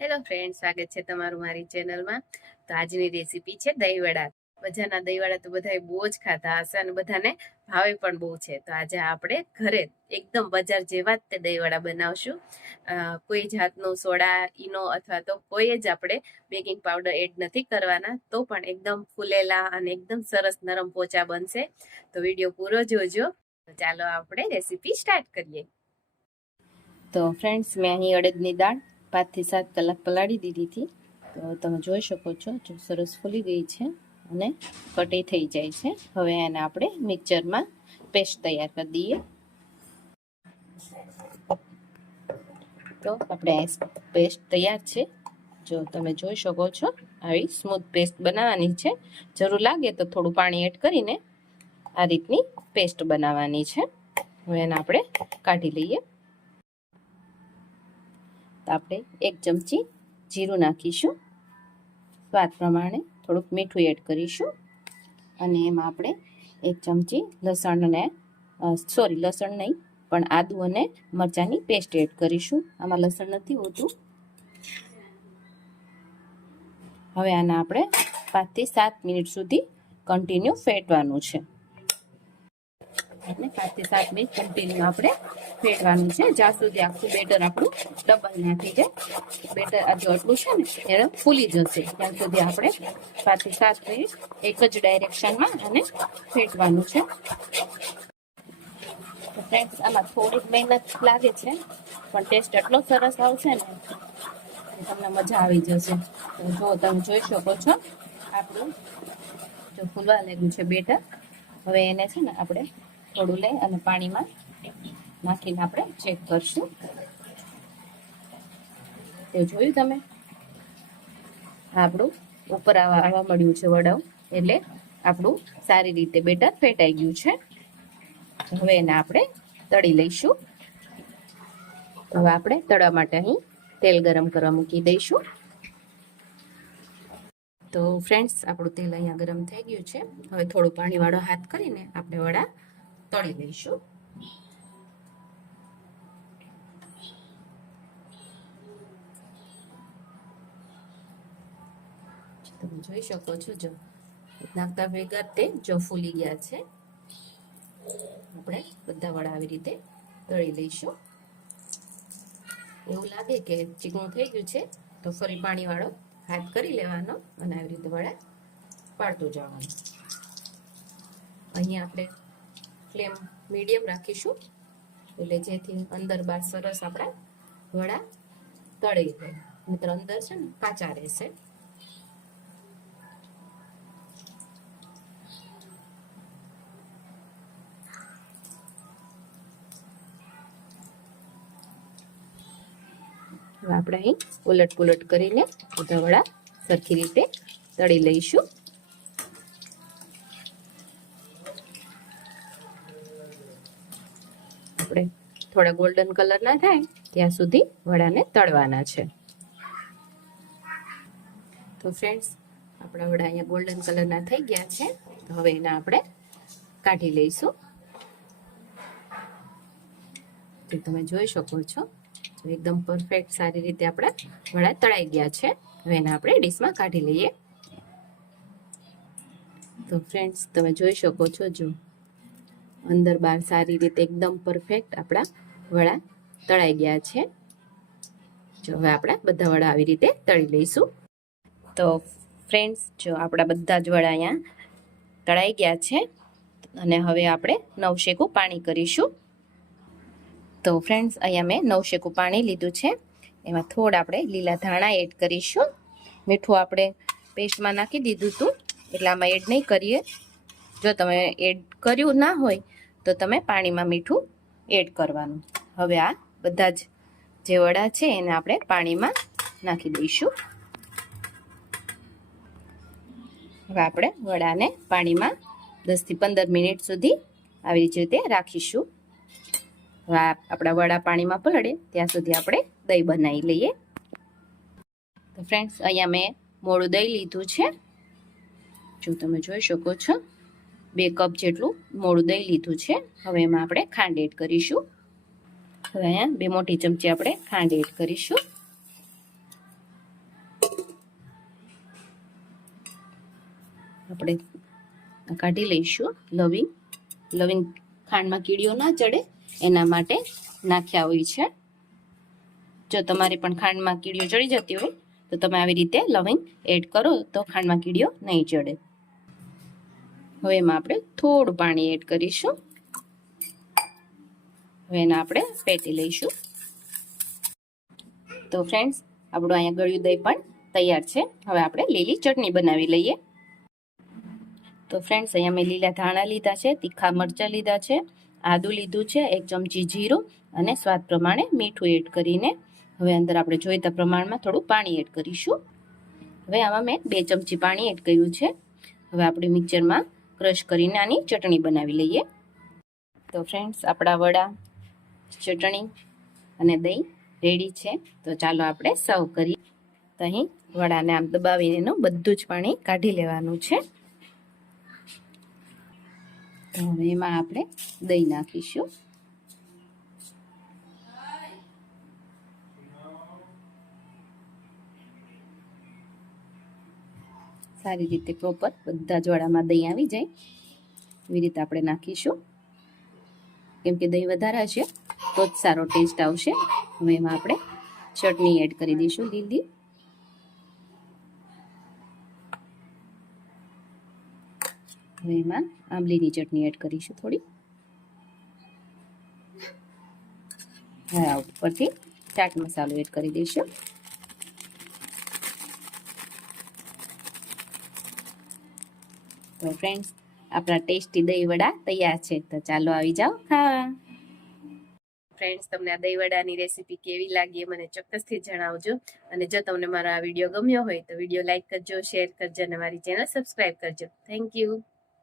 Hello friend સ્વાગત છે તમારું મારી ચેનલમાં તો આજની રેસીપી છે દહીંવડા. બજારના દહીંવડા તો બધાએ બહુ જ ખાધા હશે અને બધાને ભાવે પણ બહુ છે. તો આજે આપણે ઘરે એકદમ બજાર જેવા જ તે દહીંવડા બનાવશું. કોઈ જાતનો સોડા, ઈનો અથવા તો કોઈ જ આપણે બેકિંગ પાવડર એડ નથી કરવાના, તો પણ એકદમ ફૂલેલા અને એકદમ સરસ નરમ પોચા બનશે. તો વીડિયો પૂરો જોજો. તો ચાલો આપણે રેસીપી સ્ટાર્ટ કરીએ. તો ફ્રેન્ડ્સ મેં અહીં અડદની દાળ પાંચથી સાત કલાક પલાળી દીધી હતી. તો તમે જોઈ શકો છો, જો સરસ ફૂલી ગઈ છે અને કટી થઈ જાય છે. હવે એને આપણે મિક્સરમાં પેસ્ટ તૈયાર કરી દઈએ. તો આપણે પેસ્ટ તૈયાર છે. જો તમે જોઈ શકો છો, આવી સ્મૂથ પેસ્ટ બનાવવાની છે. જરૂર લાગે તો થોડું પાણી એડ કરીને આ રીતની પેસ્ટ બનાવવાની છે. હવે એને આપણે કાઢી લઈએ. તો આપણે એક ચમચી જીરું નાખીશું. સ્વાદ પ્રમાણે થોડુંક મીઠું એડ કરીશું. અને એમાં આપણે એક ચમચી લસણને સોરી, લસણ નહીં, પણ આદુ અને મરચાંની પેસ્ટ એડ કરીશું. આમાં લસણ નથી હોતું. હવે આને આપણે પાંચથી સાત મિનિટ સુધી કન્ટિન્યુ ફેટવાનું છે. એટલે પાંચથી સાત મિનિટ કન્ટિન્યુ આપણે ફેટવાનું છે. જ્યાં સુધી આખું બેટર આપણું ડબલ ના થઈ જાય. બેટર જો આટલું છે ને, એ ફૂલી જશે. ત્યાં સુધી આપણે પાંચથી સાત મિનિટ એક જ ડાયરેક્શનમાં અને ફેટવાનું છે. ફ્રેન્ડ્સ આમાં થોડીક મહેનત લાગે છે, પણ ટેસ્ટ એટલો સરસ આવશે ને તમને મજા આવી જશે. તો જો તમે જોઈ શકો છો, આપણું જો ફૂલવા લાગ્યું છે બેટર. હવે એને છે ને આપણે થોડું લઈ અને પાણીમાં નાખીને આપણે ચેક કરશું. તે જોયું તમે? આપણું ઉપર આવા આવવા મળ્યું છે વડાવ એટલે આપણું સારી રીતે બેટર ફેટાઈ ગયું છે. હવે એને આપણે તળી લઈશું. હવે આપણે તળવા માટે અહીં તેલ ગરમ કરવા મૂકી દઈશું. તો ફ્રેન્ડ્સ આપણું તેલ અહીંયા ગરમ થઈ ગયું છે. હવે થોડું પાણીવાળો હાથ કરીને આપણે વડા તળી લઈશું. તમે જોઈ શકો છો, જો નાખતા ભેગા તે જો ફૂલી ગયા છે. આપણે બધા વડા આવી રીતે તળી લઈશું. એવું લાગે કે ચીકણું થઈ ગયું છે, તો ફરી પાણીવાળો હાથ કરી લેવાનો અને આવી રીતે વડા પાડતું જવાનું. અહીંયા આપણે ફ્લેમ મીડિયમ રાખીશું. એટલે જેથી અંદર બાર સરસ આપણા વડા તળી જાય. મિત્ર, અંદર છે ને કાચા રહેશે. આપણે અહીં ઉલટ પુલટ કરીને બધા વડા સરખી રીતે તળી લઈશું આપણે થોડા ગોલ્ડન કલર ના થાય, ત્યાં સુધી વડાને તળવાના છે. તો ફ્રેન્ડ્સ આપણા વડા અહીંયા ગોલ્ડન કલરના થઈ ગયા છે. તો હવે એને આપણે કાઢી લઈશું. તો તમે જોઈ શકો છો એકદમ પરફેક્ટ સારી રીતે આપણા વડા તળાઈ ગયા છે. હવે એને આપણે ડીશમાં કાઢી લઈએ. તો ફ્રેન્ડ્સ તમે જોઈ શકો છો જો, અંદર બહાર સારી રીતે એકદમ પરફેક્ટ આપણા વડા તળાઈ ગયા છે. જો હવે આપણા બધા વડા આવી રીતે તળી લઈશું. તો ફ્રેન્ડ્સ જો આપણા બધા જ વડા અહીંયા તળાઈ ગયા છે અને હવે આપણે નવશેકું પાણી કરીશું. તો ફ્રેન્ડ્સ અહીંયા મેં નવશેકું પાણી લીધું છે. એમાં થોડા આપણે લીલા ધાણા એડ કરીશું. મીઠું આપણે પેસ્ટમાં નાખી દીધું હતું. એટલે આમાં એડ નહીં કરીએ. જો તમે એડ કર્યું ના હોય તો તમે પાણીમાં મીઠું એડ કરવાનું. હવે આ બધા જ જે વડા છે એને આપણે પાણીમાં નાખી દઈશું. હવે આપણે વડાને પાણીમાં દસથી પંદર મિનિટ સુધી આવી જ રીતે રાખીશું. હવે આપણા વડા પાણીમાં પલળે, ત્યાં સુધી આપણે દહીં બનાવી લઈએ. તો ફ્રેન્ડ્સ અહીંયા મેં મોડું દહીં લીધું છે. જો તમે જોઈ શકો છો, બે કપ જેટલું મોડું દહીં લીધું છે. હવે એમાં આપણે ખાંડ એડ કરીશું. હવે અહીંયા બે મોટી ચમચી આપણે ખાંડ એડ કરીશું. આપણે કાઢી લઈશું લવિંગ. લવિંગ ખાંડમાં કીડીઓ ના ચડે, એના માટે નાખ્યા હોય છે. જો તમારી પણ ખાંડમાં કીડીઓ ચડી જતી હોય, તો તમે આવી રીતે લવિંગ એડ કરો, તો ખાંડમાં કીડીઓ નહીં ચડે. હવે એમાં આપણે થોડું પાણી એડ કરીશું. હવે એને આપણે પેટી લઈશું. તો ફ્રેન્ડ્સ આપણું અહીંયા ગળ્યું દહીં પણ તૈયાર છે. હવે આપણે લીલી ચટણી બનાવી લઈએ. તો ફ્રેન્ડ્સ અહીંયા મેં લીલા ધાણા લીધા છે, તીખા મરચાં લીધા છે, આદુ લીધું છે, એક ચમચી જીરું અને સ્વાદ પ્રમાણે મીઠું એડ કરીને હવે અંદર આપણે જોઈતા પ્રમાણમાં થોડું પાણી એડ કરીશું. હવે આમાં મેં બે ચમચી પાણી એડ કર્યું છે. હવે આપણે મિક્સરમાં ક્રશ કરીને આની ચટણી બનાવી લઈએ. તો ફ્રેન્ડ્સ આપણા વડા ચટણી અને દહીં રેડી છે. તો ચાલો આપણે સર્વ કરીએ. તો અહીં વડાને આમ દબાવીને એનું બધું જ પાણી કાઢી લેવાનું છે. તો હવે એમાં આપણે દહીં નાખીશું. સારી રીતે પ્રોપર બધા જ વડામાં દહીં આવી જાય. એવી રીતે આપણે નાખીશું. કેમ કે દહીં વધારે છે. તો જ સારો ટેસ્ટ આવશે. હવે એમાં આપણે ચટણી એડ કરી દઈશું, લીલી. હવે એમાં આંબલીની ચટણી એડ કરીશું થોડી. હવે આ ઉપરથી ચાટ મસાલો એડ કરી દઈશું. તો ફ્રેન્ડ્સ આપણા ટેસ્ટી દહીં વડા તૈયાર છે. તો ચાલો આવી જાઓ ખાવા. ફ્રેન્ડ્સ તમને આ દહીંવડાની રેસીપી કેવી લાગી મને ચોક્કસથી જણાવજો. અને જો તમને મારો આ વીડિયો ગમ્યો હોય તો વીડિયો લાઇક કરજો શેર કરજો અને મારી ચેનલ સબસ્ક્રાઈબ કરજો. Thank you